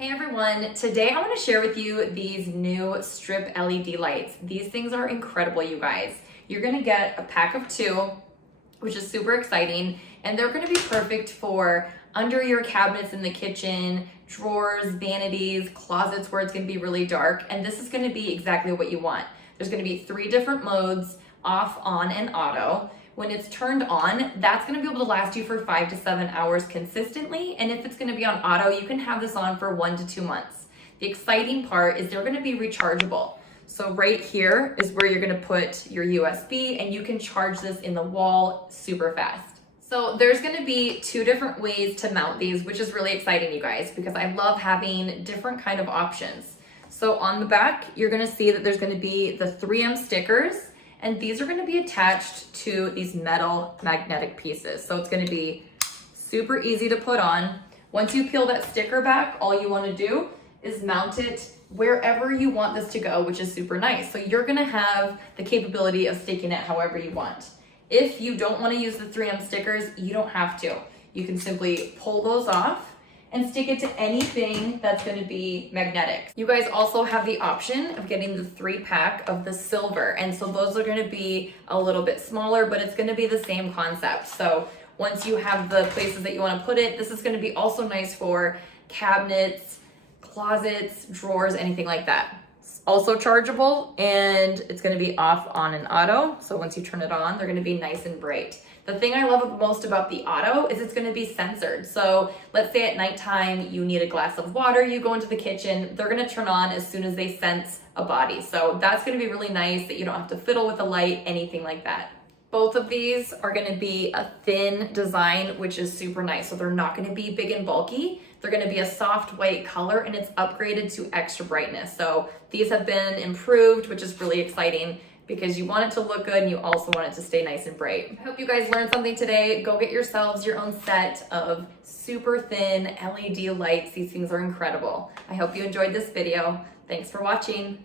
Hey everyone, today I want to share with you these new strip LED lights. These things are incredible, you guys. You're going to get a pack of 2, which is super exciting, and they're going to be perfect for under your cabinets in the kitchen, drawers, vanities, closets where it's going to be really dark, and this is going to be exactly what you want. There's going to be 3 different modes: off, on, and auto. When it's turned on, that's gonna be able to last you for 5 to 7 hours consistently. And if it's gonna be on auto, you can have this on for 1 to 2 months. The exciting part is they're gonna be rechargeable. So right here is where you're gonna put your USB, and you can charge this in the wall super fast. So there's gonna be 2 different ways to mount these, which is really exciting, you guys, because I love having different kind of options. So on the back, you're gonna see that there's gonna be the 3M stickers, and these are going to be attached to these metal magnetic pieces. So it's going to be super easy to put on. Once you peel that sticker back, all you want to do is mount it wherever you want this to go, which is super nice. So you're going to have the capability of sticking it however you want. If you don't want to use the 3M stickers, you don't have to. You can simply pull those off and stick it to anything that's going to be magnetic. You guys also have the option of getting the 3-pack of the silver, and so those are going to be a little bit smaller, but it's going to be the same concept. So once you have the places that you want to put it, this is going to be also nice for cabinets, closets, drawers, anything like that. It's also chargeable, and it's going to be off, on, and auto. So once you turn it on, they're going to be nice and bright. The thing I love most about the auto is it's going to be censored. So let's say at nighttime you need a glass of water, you go into the kitchen, they're going to turn on as soon as they sense a body. So that's going to be really nice that you don't have to fiddle with the light, anything like that. Both of these are going to be a thin design, which is super nice. So they're not going to be big and bulky. They're going to be a soft white color, and it's upgraded to extra brightness. So these have been improved, which is really exciting, because you want it to look good and you also want it to stay nice and bright. I hope you guys learned something today. Go get yourselves your own set of super thin LED lights. These things are incredible. I hope you enjoyed this video. Thanks for watching.